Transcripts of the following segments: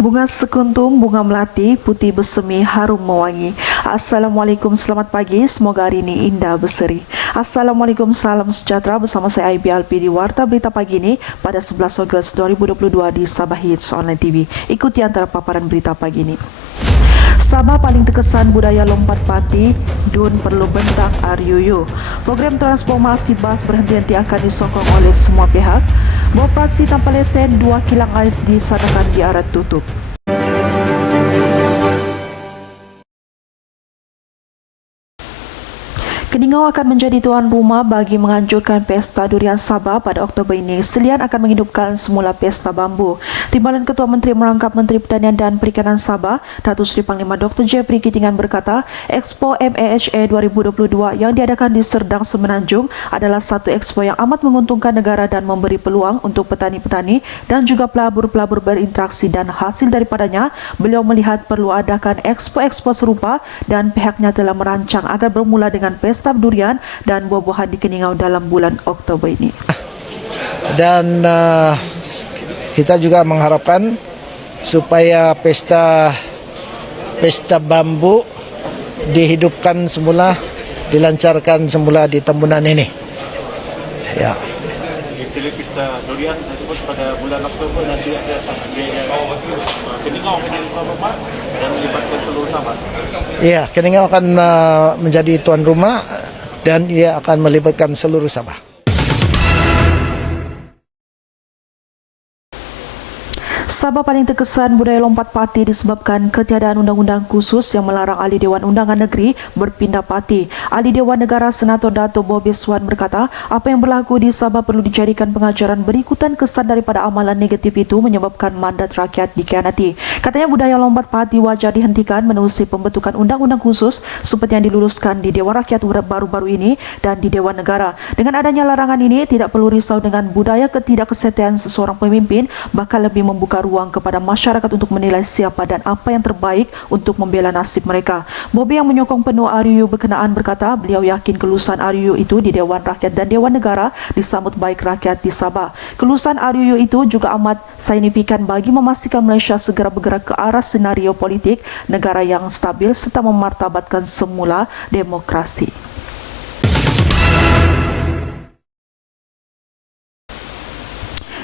Bunga sekuntum, bunga melati, putih bersemi, harum mewangi. Assalamualaikum, selamat pagi, semoga hari ini indah berseri. Assalamualaikum, salam sejahtera bersama saya IBLP di Warta Berita Pagi ini pada 11 Ogos 2022 di Sabah Hits Online TV. Ikuti antara paparan berita pagi ini. Sabah paling terkesan budaya lompat pati, Dun perlu bentang RUU. Program transformasi bas berhenti-henti akan disokong oleh semua pihak. Beroperasi tanpa lesen, 2 kilang ais disanakan di arah tutup. Keningau akan menjadi tuan rumah bagi menganjurkan Pesta Durian Sabah pada Oktober ini. Selian akan menghidupkan semula Pesta Bambu. Timbalan Ketua Menteri Merangkap Menteri Pertanian dan Perikanan Sabah, Datuk Seri Panglima Dr. Jeffrey Kitingan berkata, Expo MAHA 2022 yang diadakan di Serdang Semenanjung adalah satu expo yang amat menguntungkan negara dan memberi peluang untuk petani-petani dan juga pelabur-pelabur berinteraksi, dan hasil daripadanya, beliau melihat perlu adakan expo-expo serupa dan pihaknya telah merancang agar bermula dengan Pesta Durian dan buah-buahan di Keningau dalam bulan Oktober ini. Dan kita juga mengharapkan supaya pesta bambu dihidupkan semula, dilancarkan semula di Tambunan ini. Ya. Jadi pesta durian tersebut pada bulan Oktober nanti ada Keningau menjadi tuan rumah dan melibatkan seluruh Sabah. Iya, Keningau akan menjadi tuan rumah dan ia akan melibatkan seluruh Sabah. Sabah paling terkesan budaya lompat pati disebabkan ketiadaan undang-undang khusus yang melarang ahli Dewan Undangan Negeri berpindah parti. Ahli Dewan Negara Senator Dato' Bobby Swan berkata, apa yang berlaku di Sabah perlu dijadikan pengajaran berikutan kesan daripada amalan negatif itu menyebabkan mandat rakyat dikhianati. Katanya budaya lompat pati wajar dihentikan menerusi pembentukan undang-undang khusus seperti yang diluluskan di Dewan Rakyat baru-baru ini dan di Dewan Negara. Dengan adanya larangan ini, tidak perlu risau dengan budaya ketidakkesetiaan seseorang pemimpin, bahkan lebih membuka ruang kepada masyarakat untuk menilai siapa dan apa yang terbaik untuk membela nasib mereka. Bobby yang menyokong penuh RUU berkenaan berkata, beliau yakin kelulusan RUU itu di Dewan Rakyat dan Dewan Negara disambut baik rakyat di Sabah. Kelulusan RUU itu juga amat signifikan bagi memastikan Malaysia segera bergerak ke arah senario politik negara yang stabil serta memartabatkan semula demokrasi.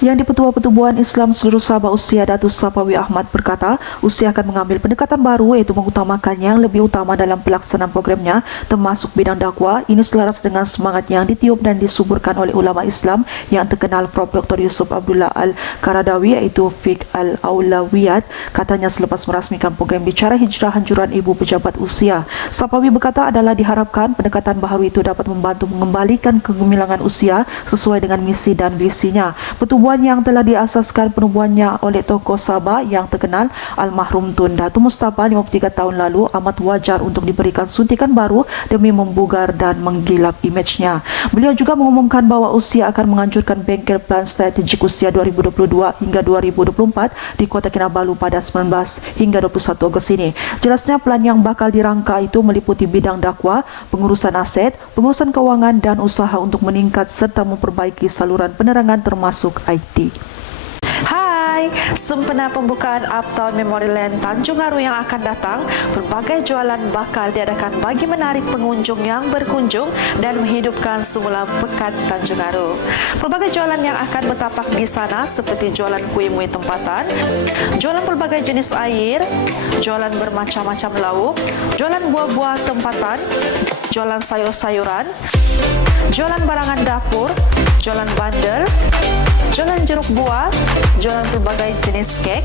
Yang di-Pertua Pertubuhan Islam Seluruh Sabah Usia Datuk Sapawi Ahmad berkata, Usia akan mengambil pendekatan baru iaitu mengutamakan yang lebih utama dalam pelaksanaan programnya termasuk bidang dakwah. Ini selaras dengan semangat yang ditiup dan disuburkan oleh ulama Islam yang terkenal Prof. Dr. Yusuf Abdullah Al-Karadawi iaitu Fiqh Al-Aulawiyat. Katanya selepas merasmikan program bicara hijrah hanjuran ibu pejabat usia. Sapawi berkata adalah diharapkan pendekatan baru itu dapat membantu mengembalikan kegemilangan usia sesuai dengan misi dan visinya. Pertubuhan yang telah diasaskan penubuhannya oleh tokoh Sabah yang terkenal almarhum Tun Datuk Mustafa 53 tahun lalu amat wajar untuk diberikan suntikan baru demi membugar dan menggilap imejnya. Beliau juga mengumumkan bahawa usia akan menganjurkan bengkel plan strategik usia 2022 hingga 2024 di Kota Kinabalu pada 19 hingga 21 Ogos ini. Jelasnya plan yang bakal dirangka itu meliputi bidang dakwah, pengurusan aset, pengurusan kewangan dan usaha untuk meningkat serta memperbaiki saluran penerangan termasuk IT. Hai, sempena pembukaan Uptown Memorial Land Tanjung Aru yang akan datang, berbagai jualan bakal diadakan bagi menarik pengunjung yang berkunjung dan menghidupkan semula pekan Tanjung Aru. Pelbagai jualan yang akan bertapak di sana seperti jualan kuih-muih tempatan, jualan pelbagai jenis air, jualan bermacam-macam lauk, jualan buah-buah tempatan, jualan sayur-sayuran, jualan barangan dapur, jualan bandel, jualan jeruk buah, jualan pelbagai jenis kek,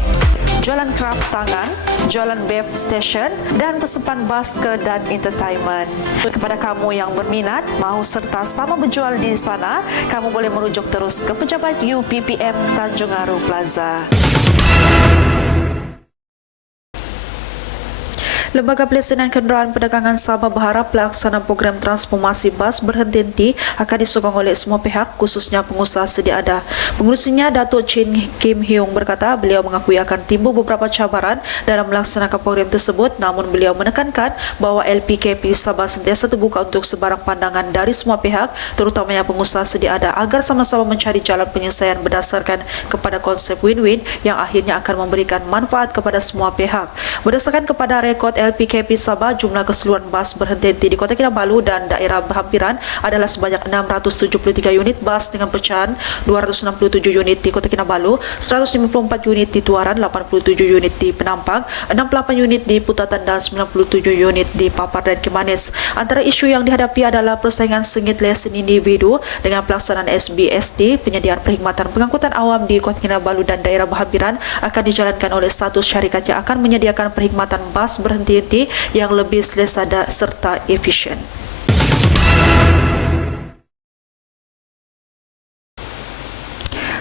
jualan kerap tangan, jualan bev station dan persembahan basker dan entertainment. Kepada kamu yang berminat, mahu serta sama berjual di sana, kamu boleh merujuk terus ke pejabat UPPM Tanjung Aru Plaza. Lembaga Pelaksanaan Kenderaan Perdagangan Sabah berharap pelaksanaan program transformasi bas berhenti akan disokong oleh semua pihak, khususnya pengusaha sedia ada. Pengurusinya, Datuk Chin Kim Hyung berkata beliau mengakui akan timbul beberapa cabaran dalam melaksanakan program tersebut, namun beliau menekankan bahawa LPKP Sabah sentiasa terbuka untuk sebarang pandangan dari semua pihak, terutamanya pengusaha sedia ada, agar sama-sama mencari jalan penyelesaian berdasarkan kepada konsep win-win yang akhirnya akan memberikan manfaat kepada semua pihak. Berdasarkan kepada rekod LPKP Sabah, jumlah keseluruhan bas berhenti di Kota Kinabalu dan daerah berhampiran adalah sebanyak 673 unit bas dengan pecahan 267 unit di Kota Kinabalu, 154 unit di Tuaran, 87 unit di Penampang, 68 unit di Putatan dan 97 unit di Papar dan Kimanis. Antara isu yang dihadapi adalah persaingan sengit lesen individu dengan pelaksanaan SBST. Penyediaan perkhidmatan pengangkutan awam di Kota Kinabalu dan daerah berhampiran akan dijalankan oleh satu syarikat yang akan menyediakan perkhidmatan bas berhenti yang lebih selesa serta efisien.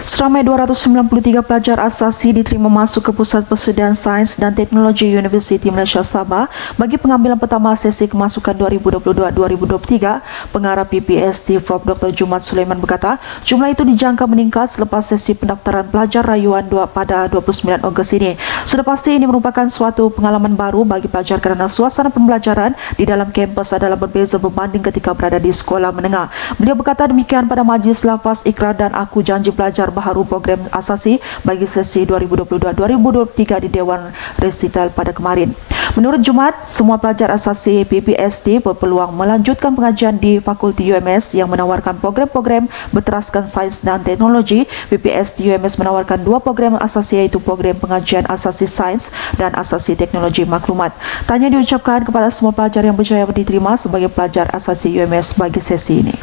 Seramai 293 pelajar asasi diterima masuk ke Pusat Persediaan Sains dan Teknologi Universiti Malaysia Sabah bagi pengambilan pertama sesi kemasukan 2022-2023. Pengarah PPST Prof. Dr. Jumat Sulaiman berkata, jumlah itu dijangka meningkat selepas sesi pendaftaran pelajar rayuan pada 29 Ogos ini. Sudah pasti ini merupakan suatu pengalaman baru bagi pelajar kerana suasana pembelajaran di dalam kampus adalah berbeza berbanding ketika berada di sekolah menengah. Beliau berkata demikian pada majlis lafaz ikrar dan aku janji pelajar baharu program asasi bagi sesi 2022-2023 di Dewan Resital pada kemarin. Menurut Jumat, semua pelajar asasi PPST berpeluang melanjutkan pengajian di Fakulti UMS yang menawarkan program-program berteraskan sains dan teknologi. PPST UMS menawarkan dua program asasi iaitu program pengajian asasi sains dan asasi teknologi maklumat. Tanya diucapkan kepada semua pelajar yang berjaya diterima sebagai pelajar asasi UMS bagi sesi ini.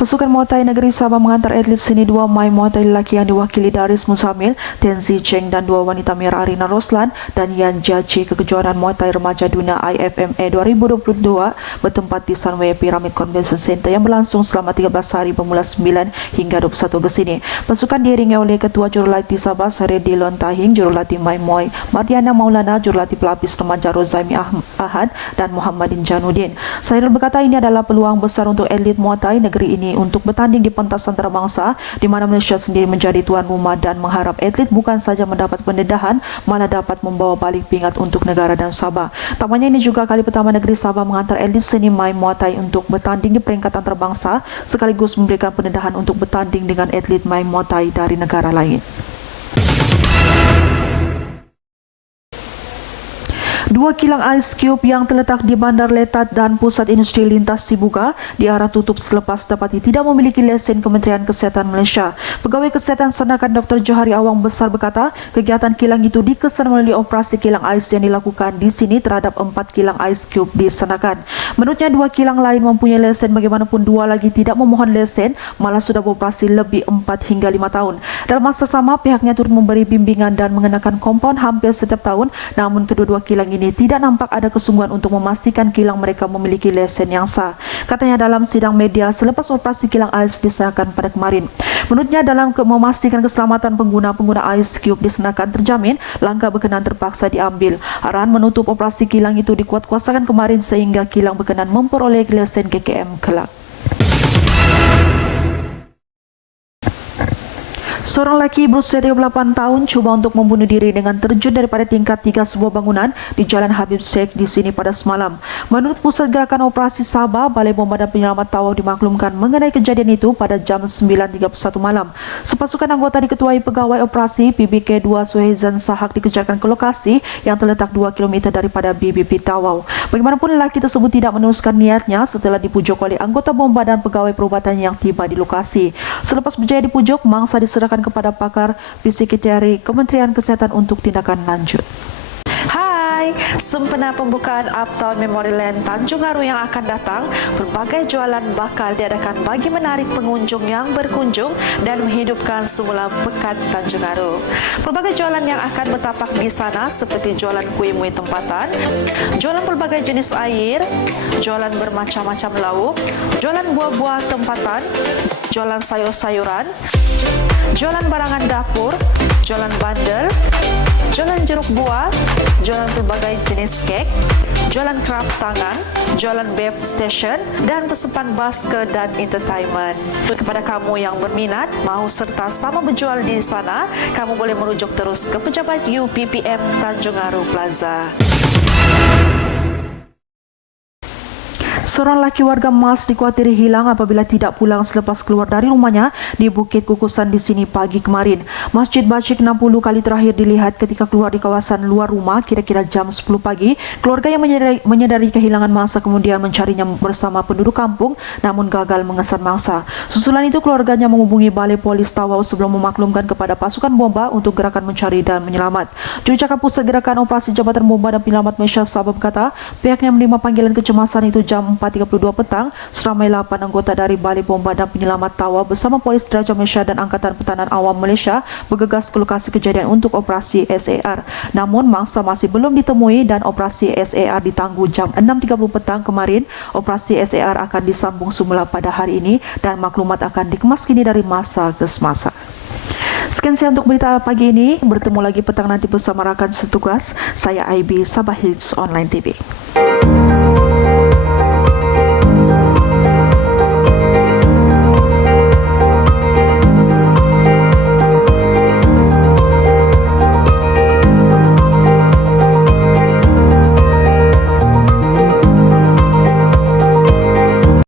Pasukan Muay Thai Negeri Sabah mengantar atlet seni 2 Mai Muay Thai lelaki yang diwakili Daris Musamil, Tenzi Cheng dan dua wanita Mira Arina Roslan dan Yan Jaci ke kejuaraan Muay Thai Remaja Dunia IFMA 2022 bertempat di Sunway Pyramid Convention Center yang berlangsung selama 13 hari bermula 9 hingga 21 Ogos ini. Pasukan diiringi oleh Ketua Jurulatih Sabah Saredi Lon Tahing, Jurulatih Mai Muay Mardiana Maulana, Jurulatih Pelapis Remaja Rozaimi Ahad dan Muhammadin Janudin. Sairul berkata ini adalah peluang besar untuk atlet Muay Thai negeri ini untuk bertanding di pentas antarabangsa di mana Malaysia sendiri menjadi tuan rumah dan mengharap atlet bukan saja mendapat pendedahan malah dapat membawa balik pingat untuk negara dan Sabah. Tampaknya ini juga kali pertama negeri Sabah mengantar atlet seni Mai Muay Thai untuk bertanding di peringkat antarabangsa sekaligus memberikan pendedahan untuk bertanding dengan atlet Mai Muay Thai dari negara lain. 2 kilang ais cube yang terletak di Bandar Letat dan Pusat Industri Lintas Sibuga diarah tutup selepas dapati tidak memiliki lesen Kementerian Kesihatan Malaysia. Pegawai Kesihatan Sandakan Dr. Johari Awang Besar berkata, kegiatan kilang itu dikesan melalui operasi kilang ais yang dilakukan di sini terhadap 4 kilang ais cube di Sandakan. Menurutnya 2 kilang lain mempunyai lesen, bagaimanapun 2 lagi tidak memohon lesen, malah sudah beroperasi lebih 4 hingga 5 tahun. Dalam masa sama, pihaknya turut memberi bimbingan dan mengenakan kompaun hampir setiap tahun, namun kedua-dua kilang ini tidak nampak ada kesungguhan untuk memastikan kilang mereka memiliki lesen yang sah. Katanya dalam sidang media selepas operasi kilang ais disenakan pada kemarin. Menurutnya dalam memastikan keselamatan pengguna ais cube disenakan terjamin, langkah berkenan terpaksa diambil. Arahan menutup operasi kilang itu dikuatkuasakan kemarin sehingga kilang berkenan memperoleh lesen KKM kelak. Seorang lelaki berusia 38 tahun cuba untuk membunuh diri dengan terjun daripada tingkat 3 sebuah bangunan di Jalan Habib Sheikh di sini pada semalam. Menurut Pusat Gerakan Operasi Sabah, Balai Bomba dan Penyelamat Tawau dimaklumkan mengenai kejadian itu pada jam 9.31 malam. Sepasukan anggota diketuai Pegawai Operasi PBK 2 Suhaizan Sahak dikejarkan ke lokasi yang terletak 2 km daripada BBP Tawau. Bagaimanapun lelaki tersebut tidak meneruskan niatnya setelah dipujuk oleh anggota bomba dan pegawai perubatan yang tiba di lokasi. Selepas berjaya dipujuk, mangsa diserahkan kepada pakar psikiatri Kementerian Kesihatan untuk tindakan lanjut. Hai. Sebagai sempena pembukaan Uptown Memory Land Tanjung Aru yang akan datang, berbagai jualan bakal diadakan bagi menarik pengunjung yang berkunjung dan menghidupkan semula pekan Tanjung Aru. Pelbagai jualan yang akan bertapak di sana seperti jualan kuih-muih tempatan, jualan pelbagai jenis air, jualan bermacam-macam lauk, jualan buah-buah tempatan, jualan sayur-sayuran, jualan barangan dapur, jualan bandel, jualan jeruk buah, jualan pelbagai jenis kek, jualan kerap tangan, jualan vape station, dan persembahan basker dan entertainment. Kepada kamu yang berminat, mahu serta sama berjual di sana, kamu boleh merujuk terus ke pejabat UPPM Tanjung Aru Plaza. Seorang lelaki warga Mas dikuatiri hilang apabila tidak pulang selepas keluar dari rumahnya di Bukit Kukusan di sini pagi kemarin. Masjid Bashik 60 kali terakhir dilihat ketika keluar di kawasan luar rumah kira-kira jam 10 pagi. Keluarga yang menyadari kehilangan mangsa kemudian mencarinya bersama penduduk kampung namun gagal mengesan mangsa. Susulan itu keluarganya menghubungi Balai Polis Tawau sebelum memaklumkan kepada pasukan bomba untuk gerakan mencari dan menyelamat. Jurucakap Pusat Gerakan Operasi Jabatan Bomba dan Penyelamat Malaysia Sabah berkata pihaknya menerima panggilan kecemasan itu jam 4.32 petang. Seramai 8 anggota dari Balai Bomba dan Penyelamat Tawau bersama Polis Diraja Malaysia dan Angkatan Pertahanan Awam Malaysia bergegas ke lokasi kejadian untuk operasi SAR. Namun mangsa masih belum ditemui dan operasi SAR ditangguh jam 6.30 petang kemarin. Operasi SAR akan disambung semula pada hari ini dan maklumat akan dikemas kini dari masa ke semasa. Sekian saya untuk berita pagi ini. Bertemu lagi petang nanti bersama rakan setugas. Saya IB Sabah Hits Online TV.